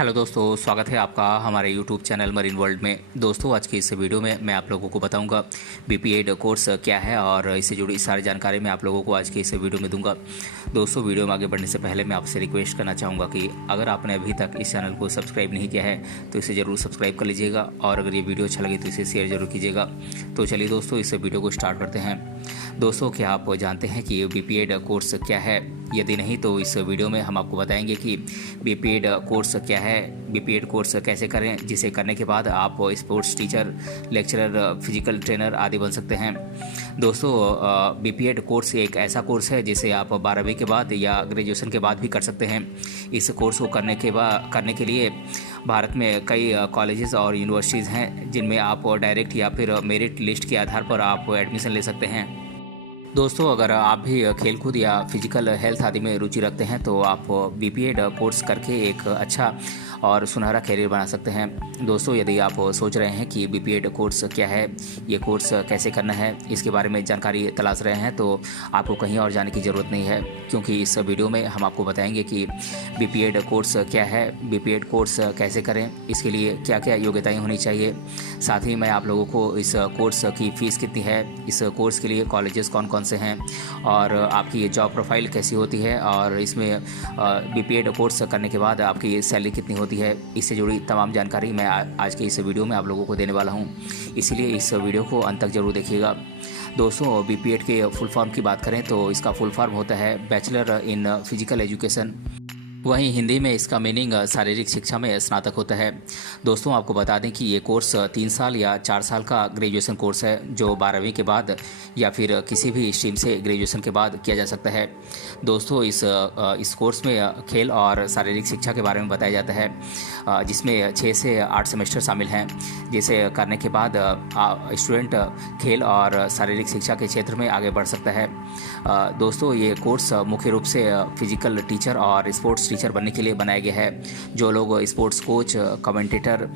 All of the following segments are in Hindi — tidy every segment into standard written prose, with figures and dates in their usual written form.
हेलो दोस्तों, स्वागत है आपका हमारे यूट्यूब चैनल मरीन वर्ल्ड में। दोस्तों, आज की इस वीडियो में मैं आप लोगों को बताऊंगा बीपीएड कोर्स क्या है और इससे जुड़ी सारी जानकारी मैं आप लोगों को आज की इस वीडियो में दूंगा। दोस्तों, वीडियो में आगे बढ़ने से पहले मैं आपसे रिक्वेस्ट करना चाहूँगा कि अगर आपने अभी तक इस चैनल को सब्सक्राइब नहीं किया है तो इसे ज़रूर सब्सक्राइब कर लीजिएगा और अगर ये वीडियो अच्छा लगे तो इसे शेयर जरूर कीजिएगा। तो चलिए दोस्तों, इस वीडियो को स्टार्ट करते हैं। दोस्तों, क्या आप जानते हैं कि बीपीएड कोर्स क्या है? यदि नहीं तो इस वीडियो में हम आपको बताएंगे कि बीपीएड कोर्स क्या है, बीपीएड कोर्स कैसे करें जिसे करने के बाद आप sports teacher, lecturer, physical trainer आदि बन सकते हैं। दोस्तों, बीपीएड कोर्स एक ऐसा कोर्स है जिसे आप 12वीं के बाद या ग्रेजुएशन के बाद भी कर सकते हैं। इस कोर्स को करने के लिए भारत में कई कॉलेजेस और यूनिवर्सिटीज़ हैं जिनमें आप डायरेक्ट या फिर मेरिट लिस्ट के आधार पर आप एडमिशन ले सकते हैं। दोस्तों, अगर आप भी खेलकूद या फिजिकल हेल्थ आदि में रुचि रखते हैं तो आप बीपीएड कोर्स करके एक अच्छा और सुनहरा कैरियर बना सकते हैं। दोस्तों, यदि आप सोच रहे हैं कि बीपीएड कोर्स क्या है, ये कोर्स कैसे करना है, इसके बारे में जानकारी तलाश रहे हैं तो आपको कहीं और जाने की ज़रूरत नहीं है, क्योंकि इस वीडियो में हम आपको बताएंगे कि बीपीएड कोर्स क्या है, बीपीएड कोर्स कैसे करें, इसके लिए क्या क्या योग्यताएँ होनी चाहिए। साथ ही मैं आप लोगों को इस कोर्स की फ़ीस कितनी है, इस कोर्स के लिए कॉलेजेस कौन कौन से हैं और आपकी जॉब प्रोफाइल कैसी होती है और इसमें बीपीएड कोर्स करने के बाद आपकी सैलरी कितनी होती है, इससे जुड़ी तमाम जानकारी मैं आज के इस वीडियो में आप लोगों को देने वाला हूं। इसीलिए इस वीडियो को अंत तक जरूर देखिएगा। दोस्तों, बीपीएड के फुल फॉर्म की बात करें तो इसका फुल फॉर्म होता है बैचलर इन फिजिकल एजुकेशन। वहीं हिंदी में इसका मीनिंग शारीरिक शिक्षा में स्नातक होता है। दोस्तों, आपको बता दें कि ये कोर्स 3 साल या 4 साल का ग्रेजुएशन कोर्स है जो 12वीं के बाद या फिर किसी भी स्ट्रीम से ग्रेजुएशन के बाद किया जा सकता है। दोस्तों, इस कोर्स में खेल और शारीरिक शिक्षा के बारे में बताया जाता है, जिसमें 6 से 8 सेमेस्टर शामिल हैं, जिसे करने के बाद स्टूडेंट खेल और शारीरिक शिक्षा के क्षेत्र में आगे बढ़ सकता है। दोस्तों, ये कोर्स मुख्य रूप से फिजिकल टीचर और स्पोर्ट्स टीचर बनने के लिए बनाया गया है। जो लोग sports coach, commentator,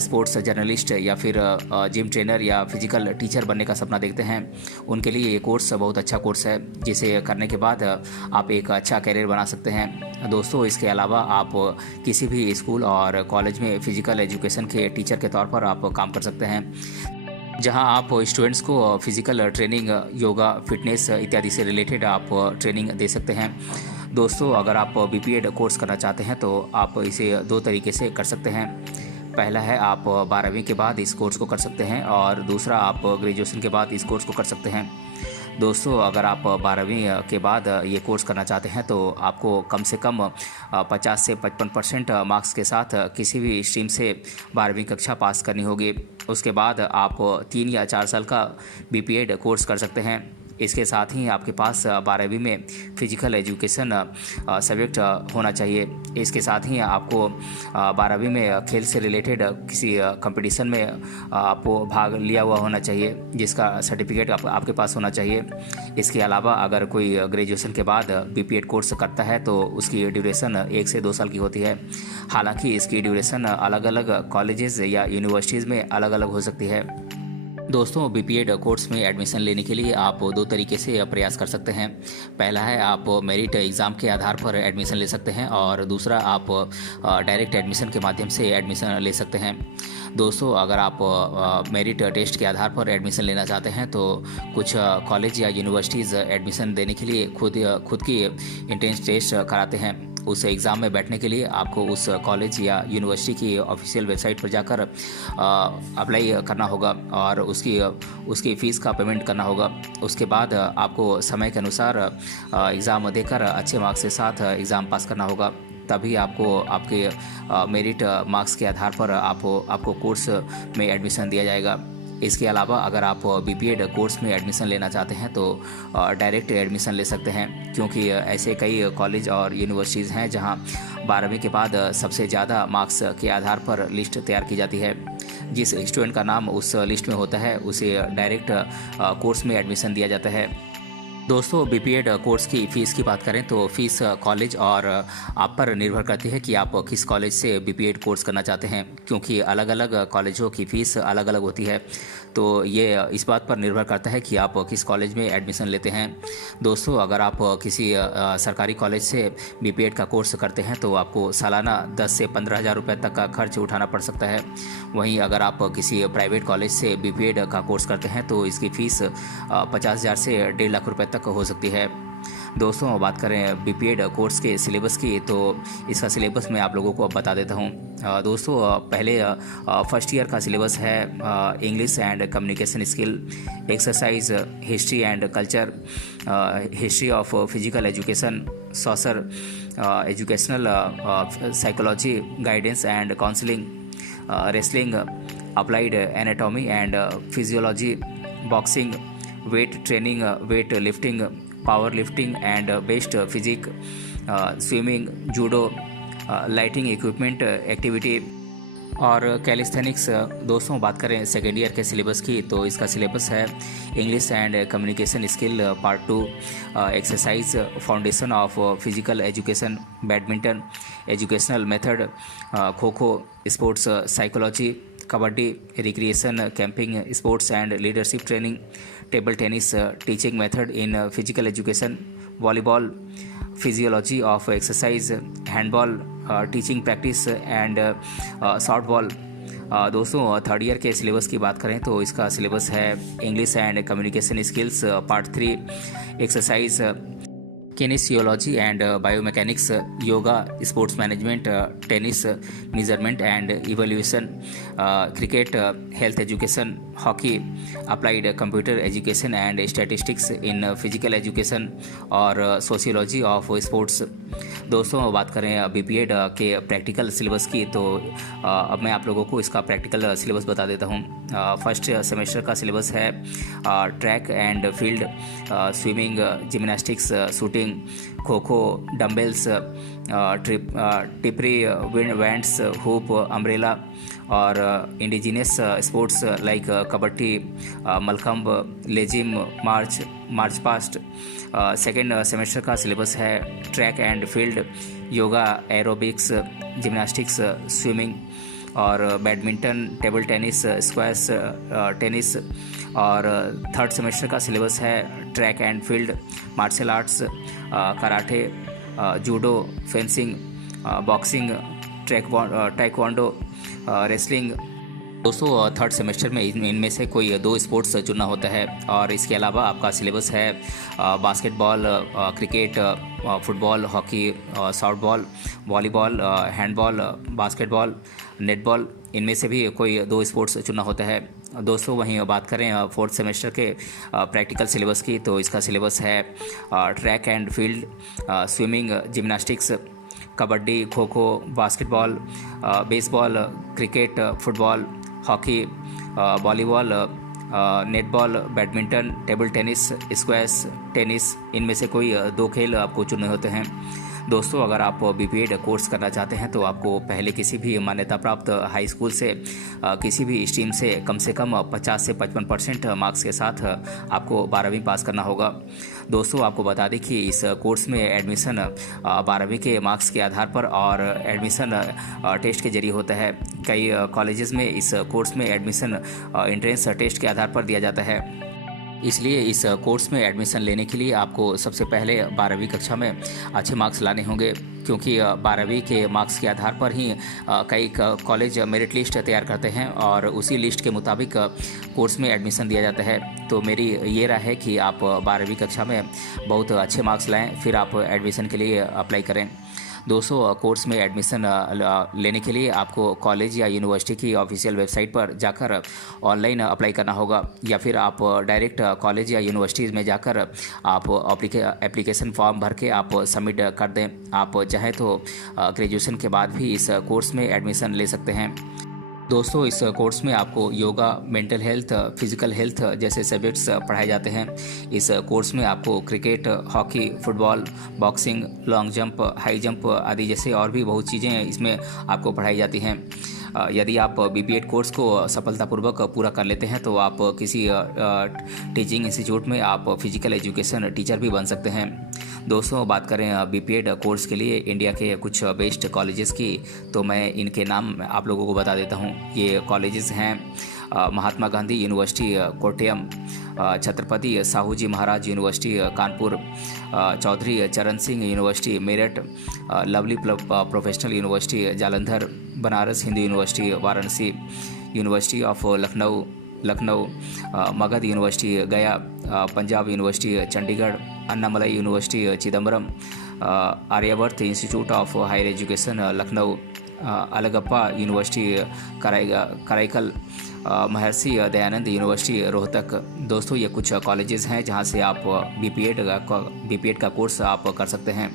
sports journalist या फिर जिम ट्रेनर या फिजिकल टीचर बनने का सपना देखते हैं, उनके लिए ये कोर्स बहुत अच्छा कोर्स है, जिसे करने के बाद आप एक अच्छा कैरियर बना सकते हैं। दोस्तों, इसके अलावा आप किसी भी स्कूल और कॉलेज में फिजिकल एजुकेशन के टीचर के तौर पर आप काम कर सकते हैं, जहां आप स्टूडेंट्स को फिजिकल ट्रेनिंग, योगा, फिटनेस इत्यादि से रिलेटेड आप ट्रेनिंग दे सकते हैं। दोस्तों, अगर आप बीपीएड कोर्स करना चाहते हैं तो आप इसे 2 तरीके से कर सकते हैं। पहला है आप 12वीं के बाद इस कोर्स को कर सकते हैं और दूसरा आप ग्रेजुएशन के बाद इस कोर्स को कर सकते हैं। दोस्तों, अगर आप 12वीं के बाद ये कोर्स करना चाहते हैं तो आपको कम से कम 50 से 55% मार्क्स के साथ किसी भी स्ट्रीम से 12वीं कक्षा पास करनी होगी। उसके बाद आप 3 या 4 साल का बीपीएड कोर्स कर सकते हैं। इसके साथ ही आपके पास 12वीं में फिजिकल एजुकेशन सब्जेक्ट होना चाहिए। इसके साथ ही आपको 12वीं में खेल से रिलेटेड किसी कंपटीशन में आपको भाग लिया हुआ होना चाहिए, जिसका सर्टिफिकेट आपके पास होना चाहिए। इसके अलावा अगर कोई ग्रेजुएशन के बाद बीपीएड कोर्स करता है तो उसकी ड्यूरेशन 1 से 2 साल की होती है। हालांकि इसकी ड्यूरेशन अलग अलग कॉलेजेस या यूनिवर्सिटीज़ में अलग अलग हो सकती है। दोस्तों, बीपीएड कोर्स में एडमिशन लेने के लिए आप 2 तरीके से प्रयास कर सकते हैं। पहला है आप मेरिट एग्ज़ाम के आधार पर एडमिशन ले सकते हैं और दूसरा आप डायरेक्ट एडमिशन के माध्यम से एडमिशन ले सकते हैं। दोस्तों, अगर आप मेरिट टेस्ट के आधार पर एडमिशन लेना चाहते हैं तो कुछ कॉलेज या यूनिवर्सिटीज़ एडमिशन देने के लिए खुद की एंट्रेंस टेस्ट कराते हैं। उस एग्ज़ाम में बैठने के लिए आपको उस कॉलेज या यूनिवर्सिटी की ऑफिशियल वेबसाइट पर जाकर अप्लाई करना होगा और उसकी फ़ीस का पेमेंट करना होगा। उसके बाद आपको समय के अनुसार एग्ज़ाम देकर अच्छे मार्क्स के साथ एग्ज़ाम पास करना होगा, तभी आपको आपके मेरिट मार्क्स के आधार पर आपको कोर्स में एडमिशन दिया जाएगा। इसके अलावा अगर आप बीपीएड कोर्स में एडमिशन लेना चाहते हैं तो डायरेक्ट एडमिशन ले सकते हैं, क्योंकि ऐसे कई कॉलेज और यूनिवर्सिटीज़ हैं जहां 12वीं के बाद सबसे ज़्यादा मार्क्स के आधार पर लिस्ट तैयार की जाती है। जिस स्टूडेंट का नाम उस लिस्ट में होता है उसे डायरेक्ट कोर्स में एडमिशन दिया जाता है। दोस्तों बीपीएड कोर्स की फ़ीस की बात करें तो फ़ीस कॉलेज और आप पर निर्भर करती है कि आप किस कॉलेज से बीपीएड कोर्स करना चाहते हैं, क्योंकि अलग अलग कॉलेजों की फ़ीस अलग अलग होती है। तो ये इस बात पर निर्भर करता है कि आप किस कॉलेज में एडमिशन लेते हैं। दोस्तों अगर आप किसी सरकारी कॉलेज से बीपीएड का कोर्स करते हैं तो आपको सालाना 10 से 15 हज़ार रुपये तक का खर्च उठाना पड़ सकता है। वहीं अगर आप किसी प्राइवेट कॉलेज से बीपीएड का कोर्स करते हैं तो इसकी फ़ीस 50 हज़ार से 1.5 लाख रुपए तक हो सकती है। दोस्तों बात करें बीपीएड कोर्स के सिलेबस की, तो इसका सिलेबस मैं आप लोगों को अब बता देता हूँ। दोस्तों पहले फर्स्ट ईयर का सिलेबस है English and communication skill, exercise, history and culture, history of physical education, social educational, psychology, guidance and counselling, wrestling, applied anatomy and physiology, boxing, weight training, weight lifting, power lifting and best physique, swimming, judo, lighting equipment activity और कैलिस्थेनिक्स। दोस्तों बात करें सेकेंड ईयर के सिलेबस की, तो इसका सिलेबस है English and communication skill part 2, exercise, foundation of physical education, badminton, educational method, kho kho, sports psychology, kabaddi, recreation, camping, sports and leadership training, table tennis, teaching method in physical education, volleyball, physiology of exercise, handball, teaching practice and short ball. दोस्तों थर्ड ईयर के सिलेबस की बात करें तो इसका सिलेबस है English and communication skills part 3, exercise, kinesiology and biomechanics, yoga, sports management, tennis, measurement and evaluation, cricket, health education, hockey, applied computer education and statistics in physical education और सोशियोलॉजी ऑफ स्पोर्ट्स। दोस्तों बात करें बीपीएड के प्रैक्टिकल सिलेबस की, तो अब मैं आप लोगों को इसका प्रैक्टिकल सिलेबस बता देता हूँ। फर्स्ट सेमेस्टर का सिलेबस है track and field, swimming, gymnastics, shooting, kho kho, dumbbells, tipri, wands, hoop, umbrella और indigenous sports like kabaddi, mallakhamb, lezim, march past. Second semester का सिलेबस है track and field, yoga, aerobics, gymnastics, swimming और badminton, table tennis, squash, tennis. और थर्ड सेमेस्टर का सिलेबस है track and field, martial arts, karate, judo, fencing, boxing, taekwondo, wrestling. दोस्तों थर्ड सेमेस्टर में इनमें से कोई 2 स्पोर्ट्स चुनना होता है और इसके अलावा आपका सिलेबस है basketball, cricket, football, hockey, softball, volleyball, handball, basketball, netball. इनमें से भी कोई 2 स्पोर्ट्स चुनना होता है। दोस्तों वहीं बात करें फोर्थ सेमेस्टर के प्रैक्टिकल सिलेबस की, तो इसका सिलेबस है track and field, swimming, gymnastics, kabaddi, kho kho, basketball, baseball, cricket, football, hockey, volleyball, netball, badminton, table tennis, squash, tennis. इनमें से कोई 2 खेल आपको चुनने होते हैं। दोस्तों अगर आप बीपीएड कोर्स करना चाहते हैं तो आपको पहले किसी भी मान्यता प्राप्त हाई स्कूल से किसी भी स्ट्रीम से कम 50 से 55% मार्क्स के साथ आपको 12वीं पास करना होगा। दोस्तों आपको बता दें कि इस कोर्स में एडमिशन 12वीं के मार्क्स के आधार पर और एडमिशन टेस्ट के जरिए होता है। कई कॉलेजेस में इस कोर्स में एडमिशन एंट्रेंस टेस्ट के आधार पर दिया जाता है। इसलिए इस कोर्स में एडमिशन लेने के लिए आपको सबसे पहले 12वीं कक्षा में अच्छे मार्क्स लाने होंगे, क्योंकि 12वीं के मार्क्स के आधार पर ही कई कॉलेज मेरिट लिस्ट तैयार करते हैं और उसी लिस्ट के मुताबिक कोर्स में एडमिशन दिया जाता है। तो मेरी ये राय है कि आप 12वीं कक्षा में बहुत अच्छे मार्क्स लाएं, फिर आप एडमिशन के लिए अप्लाई करें। दोस्तों कोर्स में एडमिशन लेने के लिए आपको कॉलेज या यूनिवर्सिटी की ऑफिशियल वेबसाइट पर जाकर ऑनलाइन अप्लाई करना होगा, या फिर आप डायरेक्ट कॉलेज या यूनिवर्सिटी में जाकर आप एप्लीकेशन फॉर्म भर के आप सबमिट कर दें। आप चाहें तो ग्रेजुएशन के बाद भी इस कोर्स में एडमिशन ले सकते हैं। दोस्तों इस कोर्स में आपको yoga, mental health, physical health जैसे सब्जेक्ट्स पढ़ाए जाते हैं। इस कोर्स में आपको cricket, hockey, football, boxing, long jump, high jump आदि जैसे और भी बहुत चीज़ें इसमें आपको पढ़ाई जाती हैं। यदि आप बीपीएड कोर्स को सफलतापूर्वक पूरा कर लेते हैं तो आप किसी टीचिंग इंस्टीट्यूट में आप फिजिकल एजुकेशन टीचर भी बन सकते हैं। दोस्तों, बात करें बीपीएड कोर्स के लिए इंडिया के कुछ बेस्ट कॉलेजेस की, तो मैं इनके नाम आप लोगों को बता देता हूँ। ये कॉलेजेस हैं Mahatma Gandhi University Kottayam, Chhatrapati Sahu ji Maharaj University Kanpur, Chaudhary Charan Singh University Meerut, Lovely Professional University Jalandhar, Banaras Hindu University Varanasi, University of Lucknow, Magadh University Gaya, Punjab University Chandigarh, Annamalai University Chidambaram, Aryavart Institute of Higher Education Lucknow, Alagappa University Karaikal, Maharshi Dayanand university Rohtak. दोस्तों, ये कुछ कॉलेजेस हैं जहां से आप बीपीएड का कोर्स आप कर सकते हैं।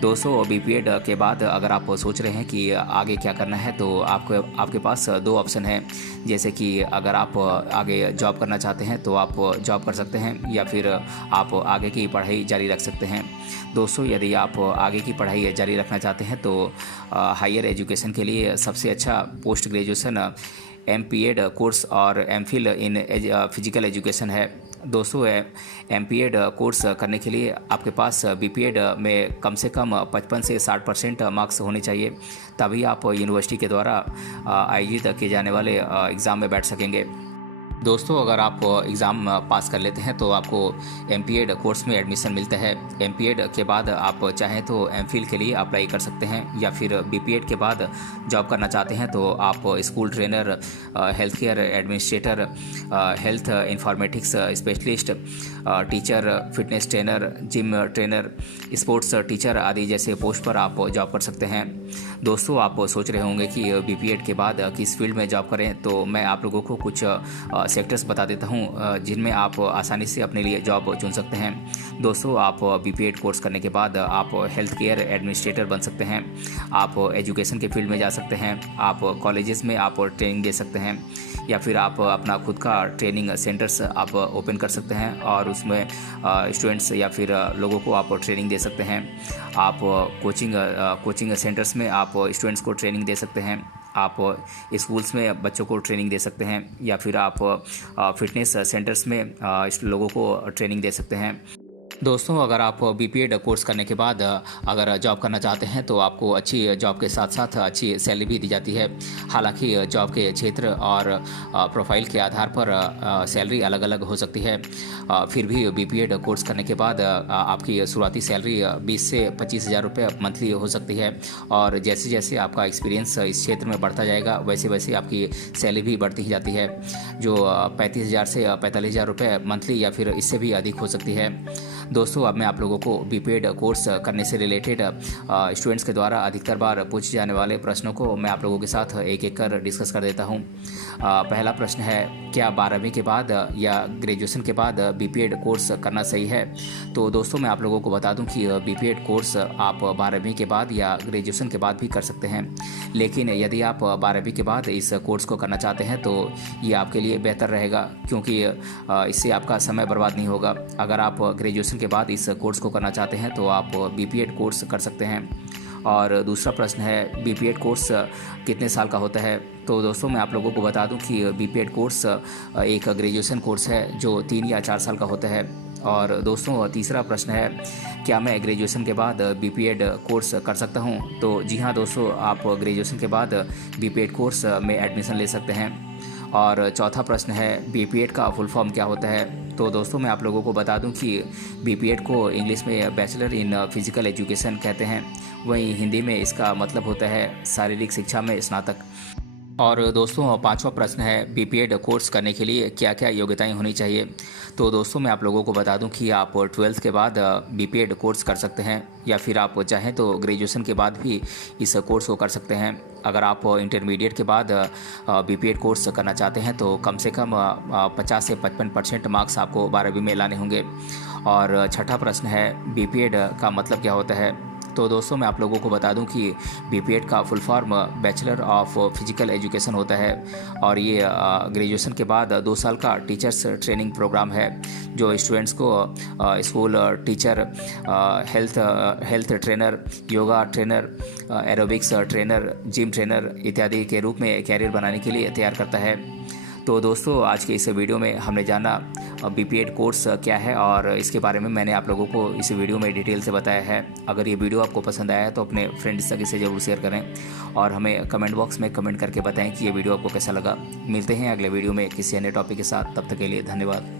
दोस्तों, बीपीएड के बाद अगर आप सोच रहे हैं कि आगे क्या करना है, तो आपके पास दो ऑप्शन हैं। जैसे कि अगर आप आगे जॉब करना चाहते हैं तो आप जॉब कर सकते हैं, या फिर आप आगे की पढ़ाई जारी रख सकते हैं। दोस्तों, यदि आप आगे की पढ़ाई जारी रखना चाहते हैं तो हायर एजुकेशन के लिए सबसे अच्छा पोस्ट ग्रेजुएशन एमपीएड कोर्स और एमफिल इन फिजिकल एजुकेशन है। दोस्तों, एमपीएड कोर्स करने के लिए आपके पास बीपीएड में कम से कम 55 से 60% मार्क्स होने चाहिए, तभी आप यूनिवर्सिटी के द्वारा आयोजित किए जाने वाले एग्ज़ाम में बैठ सकेंगे। दोस्तों, अगर आप एग्ज़ाम पास कर लेते हैं तो आपको एमपीएड कोर्स में एडमिशन मिलता है। एमपीएड के बाद आप चाहें तो एमफिल के लिए अप्लाई कर सकते हैं, या फिर बीपीएड के बाद जॉब करना चाहते हैं तो आप school trainer, health care administrator, health informatics specialist, teacher, fitness trainer, gym trainer, sports teacher आदि जैसे पोस्ट पर आप जॉब कर सकते हैं। दोस्तों, आप सोच रहे होंगे कि बीपीएड के बाद किस फील्ड में जॉब करें, तो मैं आप लोगों को कुछ सेक्टर्स बता देता हूं जिनमें आप आसानी से अपने लिए जॉब चुन सकते हैं। दोस्तों, आप बीपीएड कोर्स करने के बाद आप हेल्थ केयर एडमिनिस्ट्रेटर बन सकते हैं, आप एजुकेशन के फील्ड में जा सकते हैं, आप कॉलेजेस में आप ट्रेनिंग दे सकते हैं, या फिर आप अपना खुद का ट्रेनिंग सेंटर्स आप ओपन कर सकते हैं और उसमें स्टूडेंट्स या फिर लोगों को आप ट्रेनिंग दे सकते हैं। आप कोचिंग सेंटर्स में आप स्टूडेंट्स को ट्रेनिंग दे सकते हैं, आप स्कूल्स में बच्चों को ट्रेनिंग दे सकते हैं, या फिर आप फिटनेस सेंटर्स में लोगों को ट्रेनिंग दे सकते हैं। दोस्तों, अगर आप बीपीएड कोर्स करने के बाद अगर जॉब करना चाहते हैं तो आपको अच्छी जॉब के साथ साथ अच्छी सैलरी भी दी जाती है। हालांकि जॉब के क्षेत्र और प्रोफाइल के आधार पर सैलरी अलग अलग हो सकती है। फिर भी बीपीएड कोर्स करने के बाद आपकी शुरुआती सैलरी 20 से 25 हज़ार रुपये मंथली हो सकती है, और जैसे जैसे आपका एक्सपीरियंस इस क्षेत्र में बढ़ता जाएगा वैसे वैसे आपकी सैलरी भी बढ़ती ही जाती है, जो 35 हज़ार से 45 हज़ार रुपये मंथली या फिर इससे भी अधिक हो सकती है। दोस्तों, अब मैं आप लोगों को बीपीएड कोर्स करने से रिलेटेड स्टूडेंट्स के द्वारा अधिकतर बार पूछे जाने वाले प्रश्नों को मैं आप लोगों के साथ एक एक कर डिस्कस कर देता हूं। पहला प्रश्न है, क्या 12वीं के बाद या ग्रेजुएशन के बाद बीपीएड कोर्स करना सही है? तो दोस्तों, मैं आप लोगों को बता दूं कि बीपीएड कोर्स आप 12वीं के बाद या ग्रेजुएशन के बाद भी कर सकते हैं, लेकिन यदि आप 12वीं के बाद इस कोर्स को करना चाहते हैं तो ये आपके लिए बेहतर रहेगा, क्योंकि इससे आपका समय बर्बाद नहीं होगा। अगर आप ग्रेजुएशन के बाद इस कोर्स को करना चाहते हैं तो आप बीपीएड कोर्स कर सकते हैं। और दूसरा प्रश्न है, बीपीएड कोर्स कितने साल का होता है? तो दोस्तों, मैं आप लोगों को बता दूं कि बीपीएड कोर्स एक ग्रेजुएशन कोर्स है जो 3 या 4 साल का होता है। और दोस्तों, तीसरा प्रश्न है, क्या मैं ग्रेजुएशन के बाद बीपीएड कोर्स कर सकता हूं? तो जी हाँ दोस्तों, आप ग्रेजुएशन के बाद बीपीएड कोर्स में एडमिशन ले सकते हैं। और चौथा प्रश्न है, बीपीएड का फुल फॉर्म क्या होता है? तो दोस्तों, मैं आप लोगों को बता दूं कि बीपीएड को इंग्लिश में बैचलर इन फिजिकल एजुकेशन कहते हैं, वहीं हिंदी में इसका मतलब होता है शारीरिक शिक्षा में स्नातक। और दोस्तों, पांचवा प्रश्न है, बीपीएड कोर्स करने के लिए क्या क्या योग्यताएं होनी चाहिए? तो दोस्तों, मैं आप लोगों को बता दूं कि आप 12th के बाद बीपीएड कोर्स कर सकते हैं, या फिर आप चाहें तो ग्रेजुएशन के बाद भी इस कोर्स को कर सकते हैं। अगर आप इंटरमीडिएट के बाद बीपीएड कोर्स करना चाहते हैं तो कम से कम 50 से 55% मार्क्स आपको 12वीं में लाने होंगे। और छठा प्रश्न है, बीपीएड का मतलब क्या होता है? तो दोस्तों मैं आप लोगों को बता दूं कि बीपीएड का full form bachelor of physical education होता है और ये ग्रेजुएशन के बाद 2 साल का टीचर्स ट्रेनिंग प्रोग्राम है जो स्टूडेंट्स को school teacher, health trainer, yoga trainer, aerobics trainer, gym trainer इत्यादि के रूप में कैरियर बनाने के लिए तैयार करता है। तो दोस्तों आज के इस वीडियो में हमने जाना बीपीएड कोर्स क्या है और इसके बारे में मैंने आप लोगों को इस वीडियो में डिटेल से बताया है। अगर ये वीडियो आपको पसंद आया है तो अपने फ्रेंड्स तक इसे ज़रूर शेयर करें और हमें कमेंट बॉक्स में कमेंट करके बताएं कि ये वीडियो आपको कैसा लगा। मिलते हैं अगले वीडियो में किसी अन्य टॉपिक के साथ, तब तक के लिए धन्यवाद।